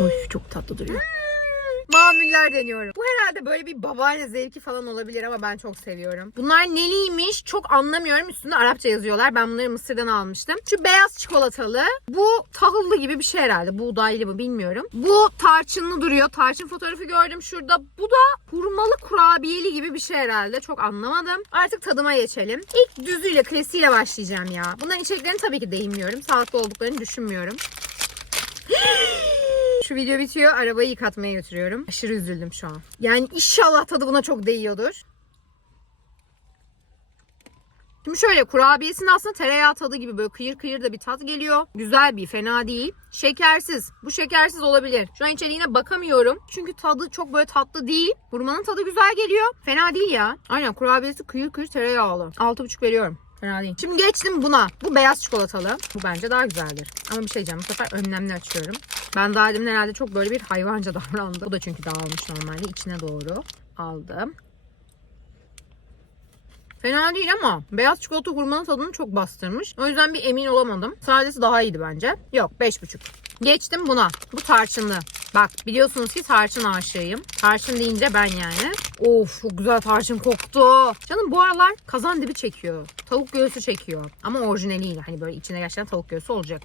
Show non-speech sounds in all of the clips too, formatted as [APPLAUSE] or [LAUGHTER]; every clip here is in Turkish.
Of çok tatlı duruyor. Mamuller deniyorum. Bu herhalde böyle bir babaanne zevki falan olabilir ama ben çok seviyorum. Bunlar neliymiş çok anlamıyorum. Üstünde Arapça yazıyorlar. Ben bunları Mısır'dan almıştım. Şu beyaz çikolatalı. Bu tahıllı gibi bir şey herhalde. Buğdaylı mı bilmiyorum. Bu tarçınlı duruyor. Tarçın fotoğrafı gördüm şurada. Bu da hurmalı kurabiyeli gibi bir şey herhalde. Çok anlamadım. Artık tadıma geçelim. İlk düzüyle, klasiğiyle başlayacağım ya. Bunların içeriklerini tabii ki değinmiyorum. Sağlıklı olduklarını düşünmüyorum. [GASPS] Şu video bitiyor. Arabayı yıkatmaya götürüyorum. Aşırı üzüldüm şu an. Yani inşallah tadı buna çok değiyordur. Şimdi şöyle kurabiyesinde aslında tereyağı tadı gibi böyle kıyır kıyır da bir tat geliyor. Güzel bir fena değil. Şekersiz. Bu şekersiz olabilir. Şu an içeriğine bakamıyorum. Çünkü tadı çok böyle tatlı değil. Hurmanın tadı güzel geliyor. Fena değil ya. Aynen kurabiyesi kıyır kıyır tereyağlı. 6,5 veriyorum. Fena değil. Şimdi geçtim buna. Bu beyaz çikolatalı. Bu bence daha güzeldir. Ama bir şey diyeceğim. Bu sefer önlemli açıyorum. Ben daha demin herhalde çok böyle bir hayvanca [LAUGHS] davrandım. Bu da çünkü dağılmış normalde. içine doğru aldım. Fena değil ama beyaz çikolata hurmanın tadını çok bastırmış. O yüzden bir emin olamadım. Sadece daha iyiydi bence. Yok 5,5. Geçtim buna. Bu tarçınlı. Bak biliyorsunuz ki tarçın aşığıyım. Tarçın deyince ben yani. Of çok güzel tarçın koktu. Canım bu aralar kazan dibi çekiyor. Tavuk göğsü çekiyor. Ama orijinaliyle. Hani böyle içine gerçekten tavuk göğsü olacak.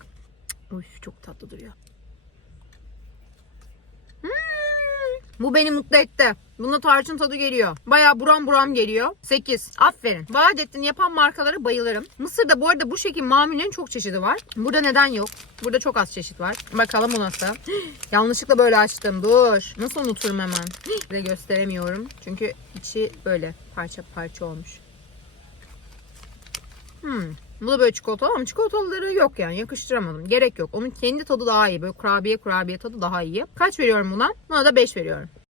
Uf çok tatlı duruyor. Bu beni mutlu etti. Bunda tarçın tadı geliyor. Baya buram buram geliyor. 8. Aferin. Vaadettin yapan markalara bayılırım. Mısır'da bu arada bu şekil mamullerin çok çeşidi var. Burada neden yok? Burada çok az çeşit var. Bakalım bu nasıl? [GASPS] Yanlışlıkla böyle açtım. Dur. Nasıl unuturum hemen? [GASPS] Size gösteremiyorum. Çünkü içi böyle parça parça olmuş. Hmm. Bu da böyle çikolata ama çikolataları yok yani yakıştıramadım. Gerek yok. Onun kendi tadı daha iyi. Böyle kurabiye kurabiye tadı daha iyi. Kaç veriyorum buna? Buna da 5 veriyorum.